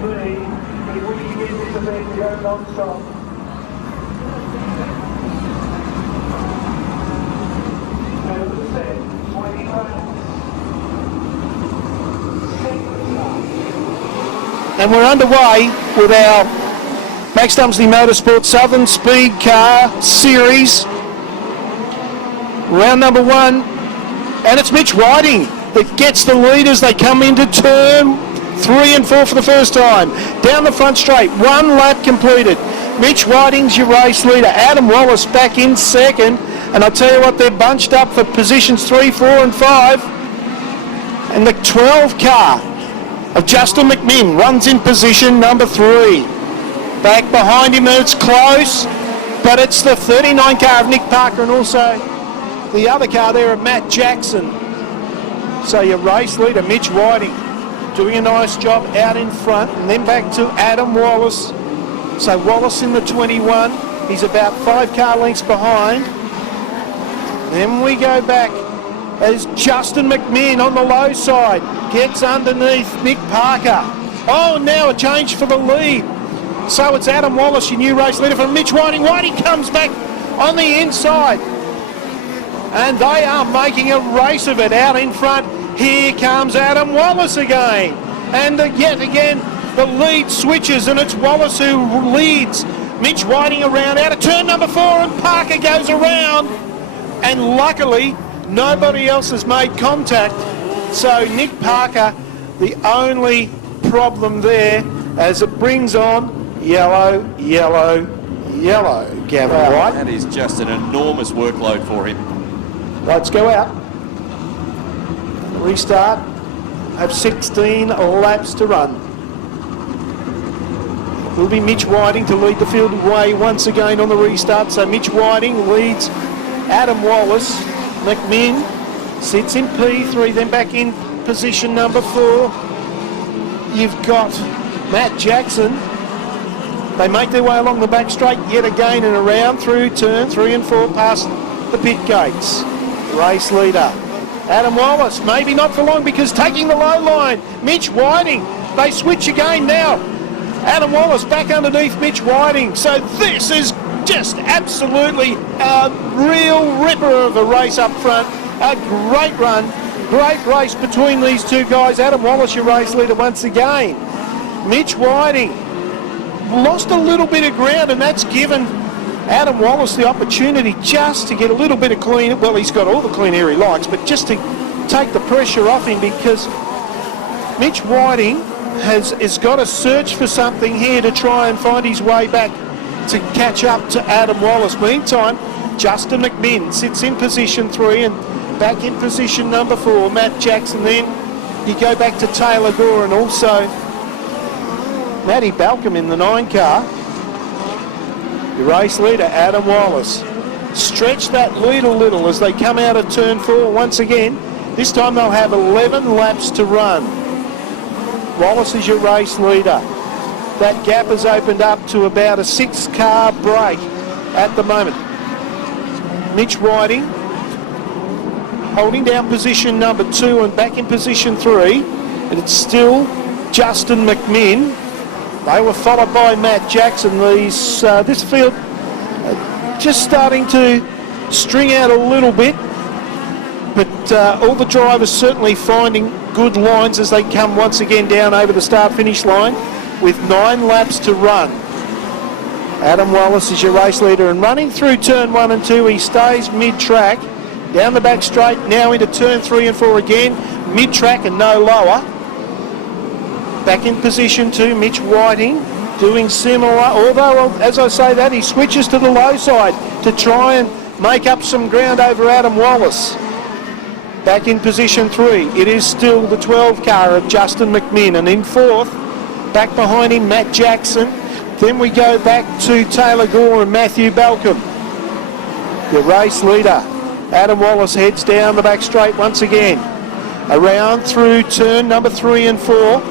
speed. He will begin this event to go non-stop. And as I said, 20 laps. And we're underway with our Max Dumsley Motorsport Southern Speed Car Series. Round number 1. And it's Mitch Whiting that gets the lead as they come into turn 3 and 4 for the first time. Down the front straight, 1 lap completed. Mitch Whiting's your race leader. Adam Wallace back in second. And I'll tell you what, they're bunched up for positions 3, 4 and 5. And the 12 car of Justin McMinn runs in position number 3. Back behind him, it's close, but it's the 39 car of Nick Parker and also the other car there of Matt Jackson. So your race leader, Mitch Whiting, doing a nice job out in front, and then back to Adam Wallace. So Wallace in the 21, he's about 5 car lengths behind. Then we go back as Justin McMinn on the low side gets underneath Nick Parker. Oh, now a change for the lead. So it's Adam Wallace, your new race leader, from Mitch Whiting. Whiting comes back on the inside. And they are making a race of it out in front. Here comes Adam Wallace again. And yet again, the lead switches, and it's Wallace who leads Mitch Whiting around out of turn number 4, and Parker goes around. And luckily, nobody else has made contact. So Nick Parker, the only problem there, as it brings on yellow, yellow, yellow. Gavin White. That is just an enormous workload for him. Lights go out. Restart. Have 16 laps to run. Will be Mitch Whiting to lead the field away once again on the restart. So Mitch Whiting leads Adam Wallace. McMinn sits in P3, then back in position number 4. You've got Matt Jackson. They make their way along the back straight yet again and around through turn 3 and 4 past the pit gates. Race leader Adam Wallace, maybe not for long, because taking the low line, Mitch Whiting. They switch again now. Adam Wallace back underneath Mitch Whiting. So this is just absolutely a real ripper of a race up front. A great run, great race between these two guys. Adam Wallace, your race leader once again. Mitch Whiting lost a little bit of ground, and that's given Adam Wallace the opportunity just to get a little bit of clean. Well, he's got all the clean air he likes, but just to take the pressure off him, because Mitch Whiting has got to search for something here to try and find his way back to catch up to Adam Wallace. Meantime, Justin McMinn sits in position 3 and back in position number 4. Matt Jackson, then you go back to Taylor Gore and also Matty Balcom in the 9 car. The race leader, Adam Wallace. Stretch that lead a little as they come out of turn 4 once again. This time they'll have 11 laps to run. Wallace is your race leader. That gap has opened up to about a 6-car break at the moment. Mitch Whiting holding down position number 2 and back in position 3. And it's still Justin McMinn. They were followed by Matt Jackson. This field just starting to string out a little bit, but all the drivers certainly finding good lines as they come once again down over the start-finish line with 9 laps to run. Adam Wallace is your race leader, and running through turn 1 and 2, he stays mid-track. Down the back straight, now into turn 3 and 4 again, mid-track and no lower. Back in position 2, Mitch Whiting doing similar, although as I say that, he switches to the low side to try and make up some ground over Adam Wallace. Back in position 3, it is still the 12 car of Justin McMinn, and in 4th, back behind him, Matt Jackson. Then we go back to Taylor Gore and Matthew Balcom. The race leader, Adam Wallace, heads down the back straight once again. Around through turn number 3 and 4.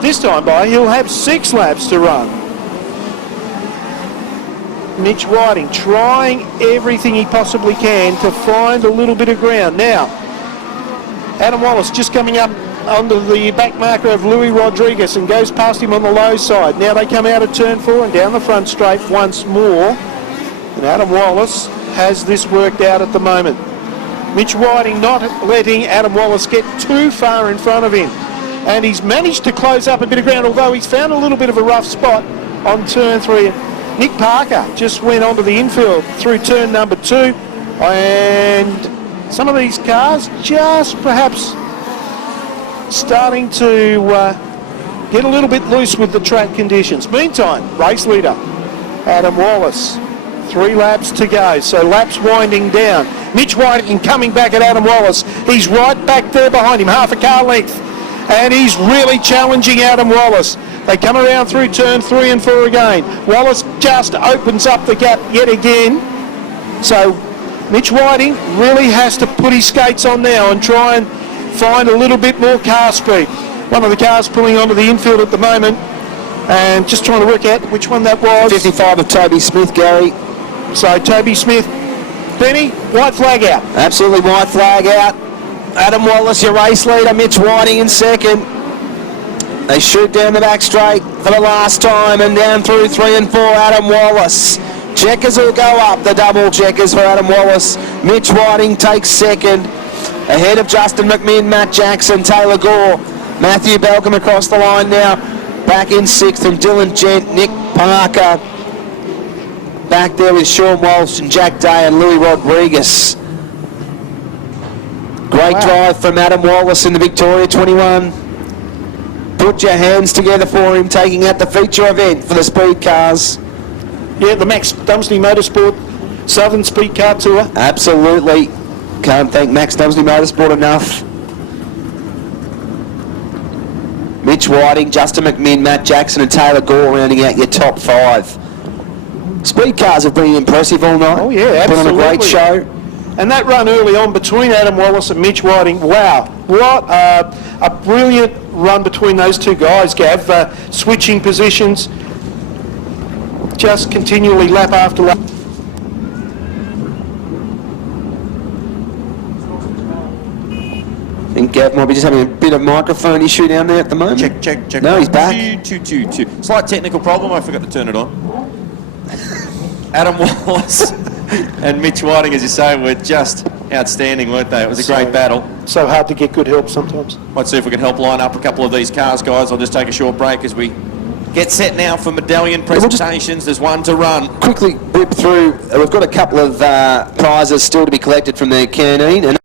This time by, he'll have 6 laps to run. Mitch Whiting trying everything he possibly can to find a little bit of ground. Now, Adam Wallace just coming up onto the back marker of Louis Rodriguez and goes past him on the low side. Now they come out of turn 4 and down the front straight once more. And Adam Wallace has this worked out at the moment. Mitch Whiting not letting Adam Wallace get too far in front of him. And he's managed to close up a bit of ground, although he's found a little bit of a rough spot on turn 3. Nick Parker just went onto the infield through turn number 2. And some of these cars just perhaps starting to get a little bit loose with the track conditions. Meantime, race leader Adam Wallace, 3 laps to go, so laps winding down. Mitch Whiting coming back at Adam Wallace. He's right back there behind him, half a car length, and he's really challenging Adam Wallace. They come around through turn 3 and 4 again. Wallace just opens up the gap yet again. So Mitch Whiting really has to put his skates on now and try and find a little bit more car speed. One of the cars pulling onto the infield at the moment and just trying to work out which one that was. 55 of Toby Smith, Gary. So Toby Smith, Benny, white flag out. Absolutely white flag out. Adam Wallace, your race leader. Mitch Whiting in second. They shoot down the back straight for the last time and down through 3 and 4. Adam Wallace. Checkers will go up. The double checkers for Adam Wallace. Mitch Whiting takes second. Ahead of Justin McMinn, Matt Jackson, Taylor Gore. Matthew Belcom across the line now. Back in 6th from Dylan Gent, Nick Parker. Back there with Sean Walsh and Jack Day and Louis Rodriguez. Great drive from Adam Wallace in the Victoria 21. Put your hands together for him, taking out the feature event for the speed cars. Yeah, the Max Dumsney Motorsport Southern Speed Car Tour. Absolutely. Can't thank Max Dumsney Motorsport enough. Mitch Whiting, Justin McMinn, Matt Jackson and Taylor Gore rounding out your top 5. Speed cars have been impressive all night. Oh yeah, absolutely. Put on a great show. And that run early on between Adam Wallace and Mitch Whiting, wow, what a brilliant run between those two guys, Gav. Switching positions, just continually lap after lap. I think Gav might be just having a bit of microphone issue down there at the moment. Check. No, he's back. Two. Slight technical problem. I forgot to turn it on. Adam Wallace and Mitch Whiting, as you say, were just outstanding, weren't they? It was a great battle. So hard to get good help sometimes. Might see if we can help line up a couple of these cars, guys. I'll just take a short break as we get set now for medallion presentations. There's one to run. Quickly whip through. We've got a couple of prizes still to be collected from the canteen. And